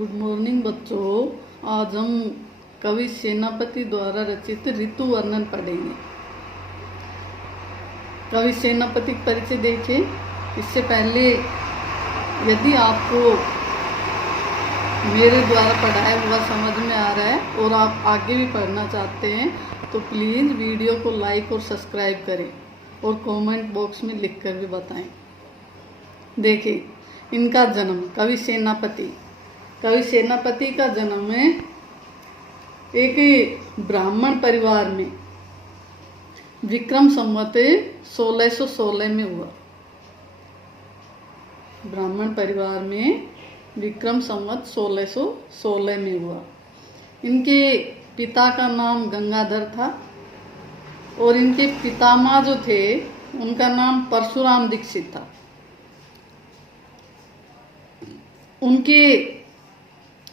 Good morning बच्चों। आज हम कवि सेनापति द्वारा रचित ऋतु वर्णन पढ़ेंगे। कवि सेनापति का परिचय देखिए। इससे पहले यदि आपको मेरे द्वारा पढ़ाया हुआ समझ में आ रहा है और आप आगे भी पढ़ना चाहते हैं तो प्लीज़ वीडियो को लाइक और सब्सक्राइब करें और कमेंट बॉक्स में लिखकर भी बताएं। देखिए, इनका जन्म कवि सेनापति का जन्म है एक ब्राह्मण परिवार में विक्रम संवत 1616 में हुआ। ब्राह्मण परिवार में विक्रम संवत 1616 में हुआ। इनके पिता का नाम गंगाधर था और इनके पितामह जो थे उनका नाम परशुराम दीक्षित था। उनके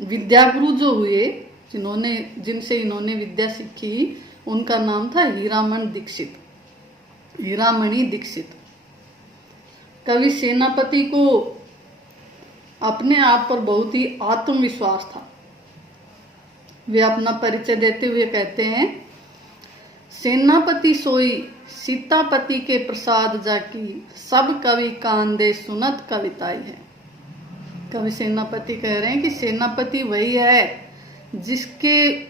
विद्यागुरु जो हुए जिनसे इन्होंने विद्या सीखी उनका नाम था हीरामणि दीक्षित। कवि सेनापति को अपने आप पर बहुत ही आत्मविश्वास था। वे अपना परिचय देते हुए कहते हैं, सेनापति सोई सीतापति के प्रसाद जाकी, सब कवि कांदे सुनत कविताई है। कवि सेनापति कह रहे हैं कि सेनापति वही है जिसके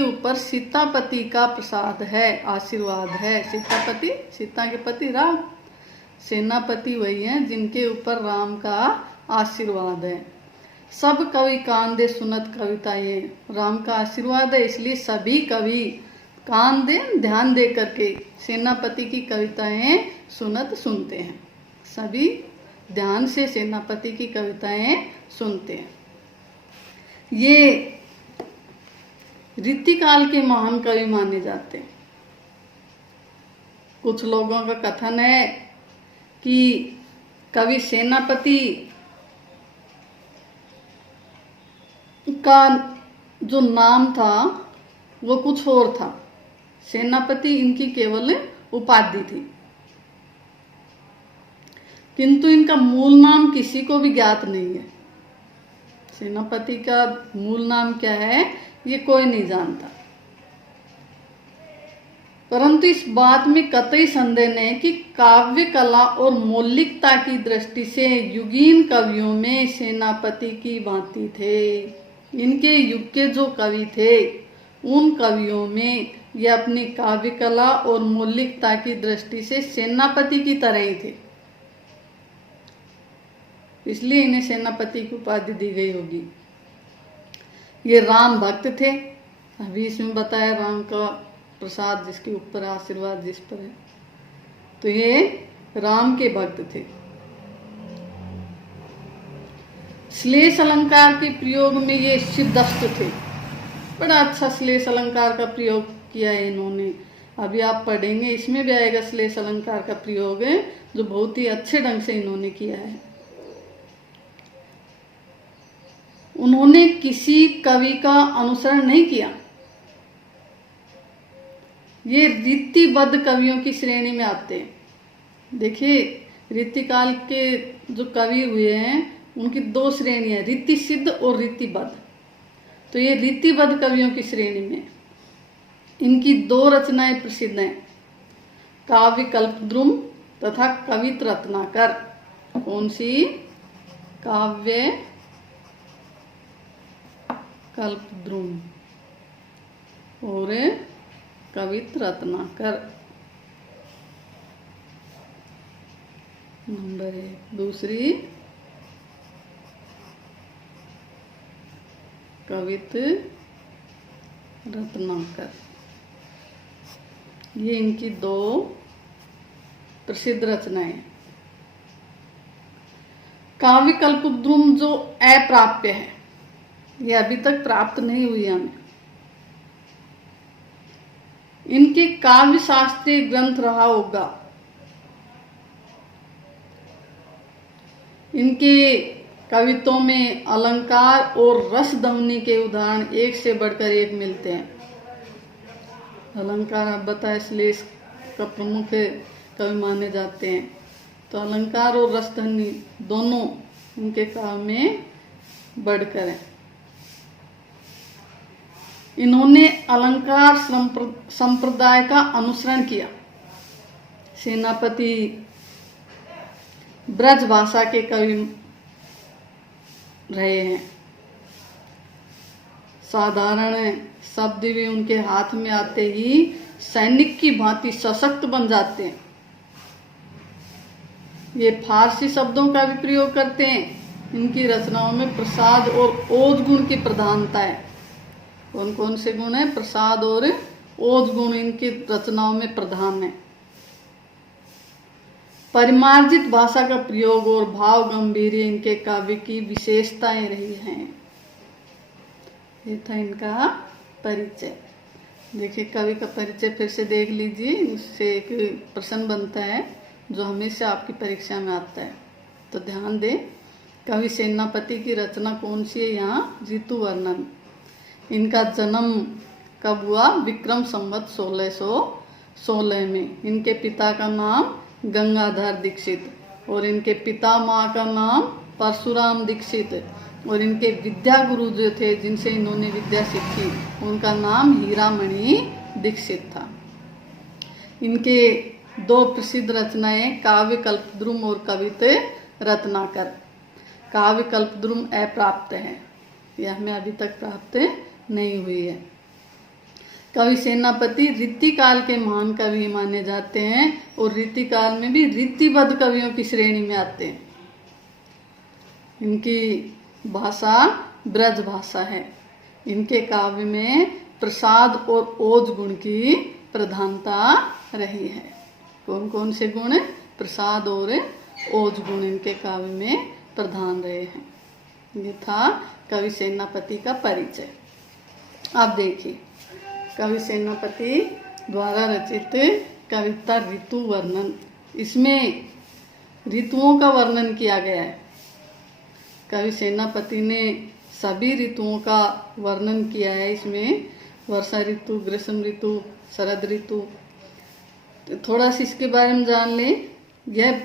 ऊपर सीतापति का प्रसाद है, आशीर्वाद है। सीता के पति राम। सेनापति वही है जिनके ऊपर राम का आशीर्वाद है। सब कवि कान दे सुनत कविताएं, राम का आशीर्वाद है इसलिए सभी कवि कान दे, ध्यान दे करके सेनापति की कविताएं सुनते हैं। सभी ध्यान से सेनापति की कविताएं सुनते हैं। ये रीतिकाल के महान कवि माने जाते हैं। कुछ लोगों का कथन है कि कवि सेनापति का जो नाम था वो कुछ और था। सेनापति इनकी केवल उपाधि थी, किंतु इनका मूल नाम किसी को भी ज्ञात नहीं है। सेनापति का मूल नाम क्या है ये कोई नहीं जानता। परंतु इस बात में कतई संदेह नहीं कि काव्य कला और मौलिकता की दृष्टि से युगीन कवियों में सेनापति की भांति थे। इनके युग के जो कवि थे उन कवियों में ये अपनी काव्य कला और मौलिकता की दृष्टि से सेनापति की तरह ही थे, इसलिए इन्हें सेनापति की उपाधि दी गई होगी। ये राम भक्त थे। अभी इसमें बताया राम का प्रसाद जिसके ऊपर, आशीर्वाद जिस पर है, तो ये राम के भक्त थे। श्लेष अलंकार के प्रयोग में ये सिद्धस्त थे। बड़ा अच्छा श्लेष अलंकार का प्रयोग किया है इन्होंने। अभी आप पढ़ेंगे इसमें भी आएगा श्लेष अलंकार का प्रयोग है जो बहुत ही अच्छे ढंग से इन्होंने किया है। उन्होंने किसी कवि का अनुसरण नहीं किया। ये रीतिबद्ध कवियों की श्रेणी में आते हैं। देखिए, रीतिकाल के जो कवि हुए हैं उनकी दो श्रेणियां, रीति सिद्ध और रीतिबद्ध। तो ये रीतिबद्ध कवियों की श्रेणी में इनकी दो रचनाएं प्रसिद्ध हैं, काव्य कल्पद्रुम तथा कवित रत्नाकर। कौन सी? काव्य कल्पद्रुम और कवित रत्नाकर नंबर 1। दूसरी कवित रत्नाकर। ये इनकी दो प्रसिद्ध रचनाएं। काव्य कल्पद्रुम जो अप्राप्य है, ये अभी तक प्राप्त नहीं हुई हमें। इनके काव्य शास्त्रीय ग्रंथ रहा होगा। इनके कवित्वों में अलंकार और रस ध्वनि के उदाहरण एक से बढ़कर एक मिलते हैं। अलंकार अब बताए श्लेष का प्रमुख कवि माने जाते हैं, तो अलंकार और रस ध्वनि दोनों उनके काव्य में बढ़कर है। इन्होंने अलंकार संप्रदाय का अनुसरण किया। सेनापति ब्रज भाषा के कवि रहे हैं। साधारण शब्द भी उनके हाथ में आते ही सैनिक की भांति सशक्त बन जाते हैं। ये फारसी शब्दों का भी प्रयोग करते हैं। इनकी रचनाओं में प्रसाद और ओज गुण की प्रधानता है। कौन कौन से गुण है? प्रसाद और ओज गुण इनकी रचनाओं में प्रधान है। परिमार्जित भाषा का प्रयोग और भाव गंभीर्य इनके काव्य की विशेषताएं रही हैं। ये था इनका परिचय। देखिए, कवि का परिचय फिर से देख लीजिए। इससे एक प्रश्न बनता है जो हमेशा आपकी परीक्षा में आता है, तो ध्यान दें। कवि सेनापति की रचना कौन सी है? यहाँ ऋतु वर्णन। इनका जन्म कब हुआ? विक्रम संवत 1616 में। इनके पिता का नाम गंगाधर दीक्षित और इनके पिता माँ का नाम परशुराम दीक्षित और इनके विद्या गुरु जो थे जिनसे इन्होंने विद्या सीखी उनका नाम हीरामणि दीक्षित था। इनके दो प्रसिद्ध रचनाएं काव्य कल्पद्रुम और कविते रत्नाकर। काव्य कल्पद्रुम अप्राप्त है, यह हमें अभी तक प्राप्त नहीं हुई है। कवि सेनापति रीतिकाल के महान कवि माने जाते हैं और रीतिकाल में भी रीतिबद्ध कवियों की श्रेणी में आते हैं। इनकी भाषा ब्रज भाषा है। इनके काव्य में प्रसाद और ओज गुण की प्रधानता रही है। कौन कौन से गुण? प्रसाद और ओज गुण इनके काव्य में प्रधान रहे हैं। ये था कवि सेनापति का परिचय। आप देखिए, कवि सेनापति द्वारा रचित कविता ऋतु वर्णन। इसमें ऋतुओं का वर्णन किया गया है। कवि सेनापति ने सभी ऋतुओं का वर्णन किया है। इसमें वर्षा ऋतु, ग्रीष्म ऋतु, शरद ऋतु। तो थोड़ा सा इसके बारे में जान लें। यह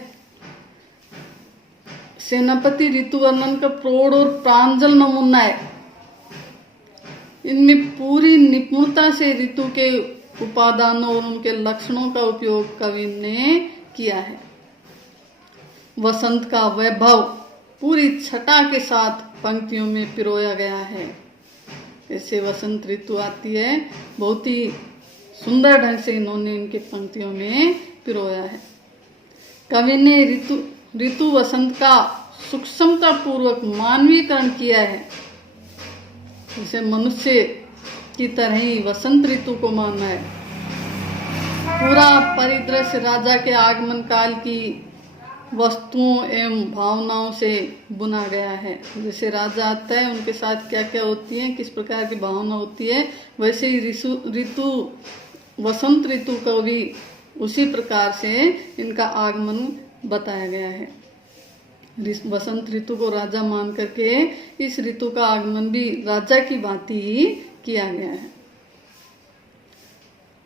सेनापति ऋतु वर्णन का प्रौढ़ और प्रांजल नमूना है। इनमें पूरी निपुणता से ऋतु के उपादानों और उनके लक्षणों का उपयोग कवि ने किया है। वसंत का वैभव पूरी छटा के साथ पंक्तियों में पिरोया गया है। ऐसे वसंत ऋतु आती है, बहुत ही सुंदर ढंग से इन्होंने इनके पंक्तियों में पिरोया है। कवि ने ऋतु वसंत का सूक्ष्मता पूर्वक मानवीकरण किया है। जैसे मनुष्य की तरह ही वसंत ऋतु को माना है। पूरा परिदृश्य राजा के आगमन काल की वस्तुओं एवं भावनाओं से बुना गया है। जैसे राजा आता है, उनके साथ क्या क्या होती है, किस प्रकार की भावना होती है, वैसे ही ऋतु वसंत ऋतु को भी उसी प्रकार से इनका आगमन बताया गया है। वसंत ऋतु को राजा मान करके इस ऋतु का आगमन भी राजा की भांति ही किया गया है।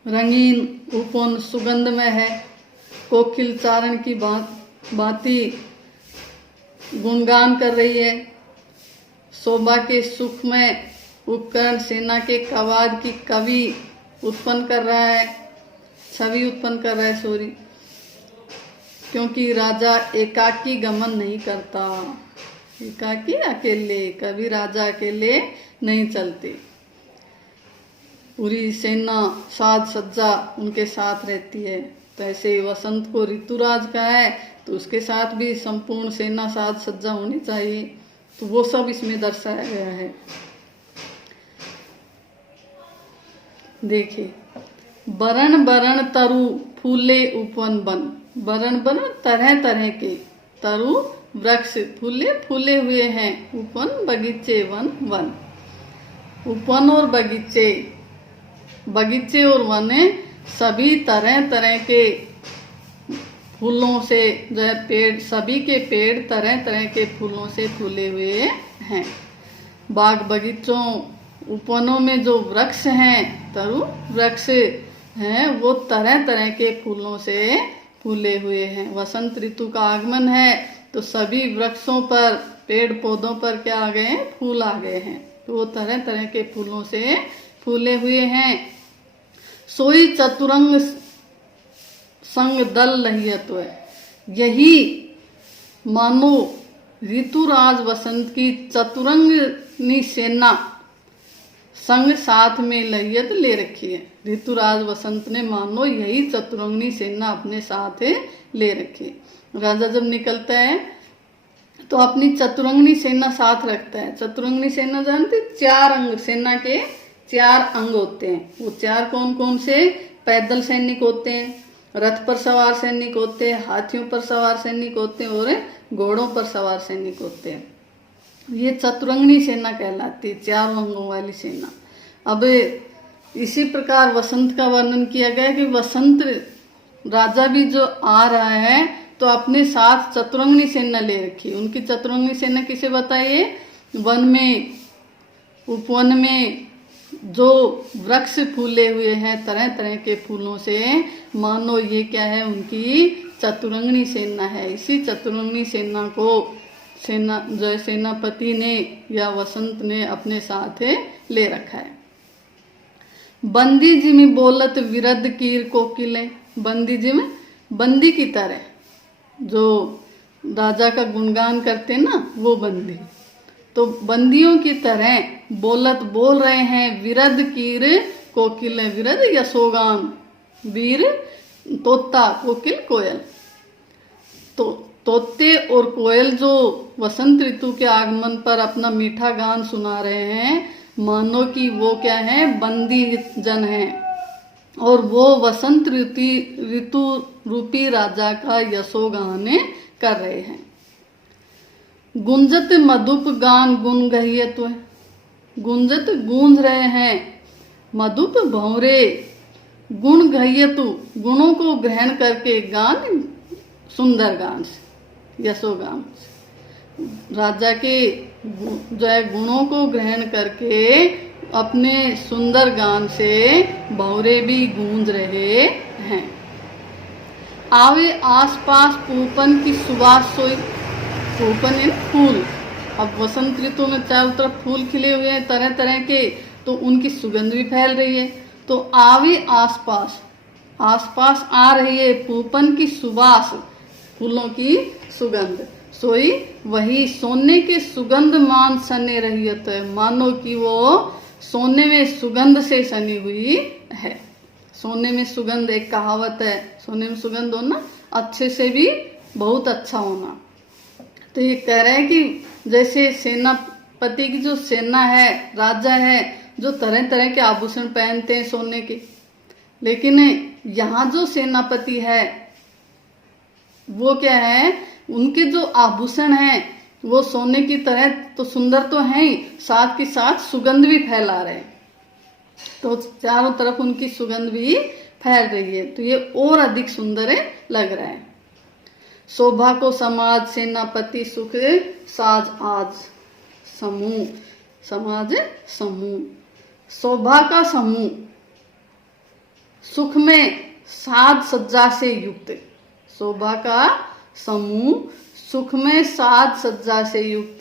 रंगीन उपवन सुगंधमय है। कोकिल चारण की भांति गुणगान कर रही है। शोभा के सुखमय उपकरण सेना के कवाद की छवि उत्पन्न कर रहा है, क्योंकि राजा एकाकी गमन नहीं करता। एकाकी अकेले, कभी राजा अकेले नहीं चलते। पूरी सेना साज सज्जा उनके साथ रहती है। तो ऐसे वसंत को ऋतुराज का है, तो उसके साथ भी संपूर्ण सेना साज सज्जा होनी चाहिए। तो वो सब इसमें दर्शाया गया है। देखिए, बरन बरन तरु फूले उपवन बन। बरन बरन तरह तरह के, तरु वृक्ष, फूले फूले हुए हैं, उपवन बगीचे, वन वन। उपवन और बगीचे, बगीचे और वन सभी तरह तरह के फूलों से जो है पेड़, सभी के पेड़ तरह तरह के फूलों से फूले हुए हैं। बाग बगीचों उपवनों में जो वृक्ष हैं, तरु वृक्ष हैं, वो तरह तरह के फूलों से फूले हुए हैं। वसंत ऋतु का आगमन है तो सभी वृक्षों पर पेड़ पौधों पर क्या आ गए हैं, फूल आ गए हैं। तो वो तरह तरह के फूलों से फूले हुए हैं। सोई चतुरंग संग दल लहियत है, यही मानो ऋतुराज वसंत की चतुरंगनी सेना संग साथ में लहियत ले रखी है। ऋतुराज वसंत ने मानो यही चतुरंगनी सेना अपने साथ ले रखी है। राजा जब निकलता है तो अपनी चतुरंगनी सेना साथ रखता है। चतुरंगनी सेना जानते, 4 अंग, सेना के 4 अंग होते हैं। वो 4 कौन कौन से? पैदल सैनिक होते हैं, रथ पर सवार सैनिक होते हैं, हाथियों पर सवार सैनिक होते हैं और घोड़ों पर सवार सैनिक होते हैं। ये चतुरंगनी सेना कहलाती है, 4 अंगों वाली सेना। अब इसी प्रकार वसंत का वर्णन किया गया कि वसंत राजा भी जो आ रहा है तो अपने साथ चतुरंगनी सेना ले रखी। उनकी चतुरंगनी सेना किसे बताइए? वन में, उपवन में जो वृक्ष फूले हुए हैं तरह तरह के फूलों से, मानो ये क्या है, उनकी चतुरंगनी सेना है। इसी चतुरंगनी सेना को जो सेनापति ने या वसंत ने अपने साथ ले रखा है। बंदी जिमी बोलत विरद कीर कोकिलें, बंदी जिम, बंदी की तरह जो राजा का गुणगान करते ना, वो बंदी। तो बंदियों की तरह बोलत बोल रहे हैं विरद कीर कोकिलें, विरद यशोगान, वीर तोता, कोकिल कोयल। तो तोते और कोयल जो वसंत ऋतु के आगमन पर अपना मीठा गान सुना रहे हैं, मानो कि वो क्या है, बंदी जन है और वो वसंत ऋतु रूपी राजा का यशोगान कर रहे हैं। गुंजत मधुप गान गुन गहियत, गुंजत गूंज रहे हैं, मधुप भंवरे, गुण गहियतु, गुणों को ग्रहण करके, गान सुंदर गान से, यशोगान से। राजा के जो है गुणों को ग्रहण करके अपने सुंदर गान से भंवरे भी गूंज रहे हैं। आवे आसपास पूपन की सुवास सोई, पूपन इन फूल। अब वसंत ऋतु में चारों तरफ फूल खिले हुए हैं तरह तरह के, तो उनकी सुगंध भी फैल रही है। तो आवे आसपास, आसपास आ रही है पूपन की सुवास, फूलों की सुगंध। सोई वही सोने के सुगंध मान सने रहियत, मानो कि वो सोने में सुगंध से सनी हुई है। सोने में सुगंध, एक कहावत है, सोने में सुगंध होना, अच्छे से भी बहुत अच्छा होना। तो ये कह रहे हैं कि जैसे सेनापति की जो सेना है, राजा है, जो तरह तरह के आभूषण पहनते हैं सोने के, लेकिन यहाँ जो सेनापति है वो क्या है, उनके जो आभूषण हैं वो सोने की तरह तो सुंदर तो हैं ही, साथ के साथ सुगंध भी फैला रहे हैं। तो चारों तरफ उनकी सुगंध भी फैल रही है, तो ये और अधिक सुंदर लग रहा है। शोभा को समाज सेनापति सुख साज आज समूह, समाज समूह, शोभा का समूह, सुख में साज सज्जा से युक्त, शोभा का समूह, सुख में साज सज्जा से युक्त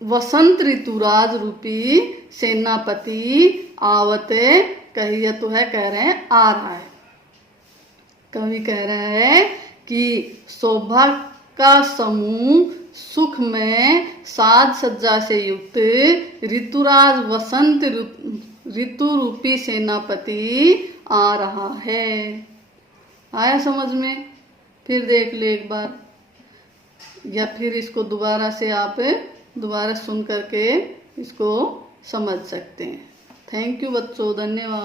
वसंत ऋतुराज रूपी सेनापति आवते कहिए तो है, कह रहे हैं आ रहा है। कवि कह रहा है कि शोभा का समूह, सुख में साज सज्जा से युक्त ऋतुराज वसंत ऋतु रूपी सेनापति आ रहा है। आया समझ में? फिर देख ले एक बार, या फिर इसको दोबारा से आप दोबारा सुन करके इसको समझ सकते हैं। थैंक यू बच्चों, धन्यवाद।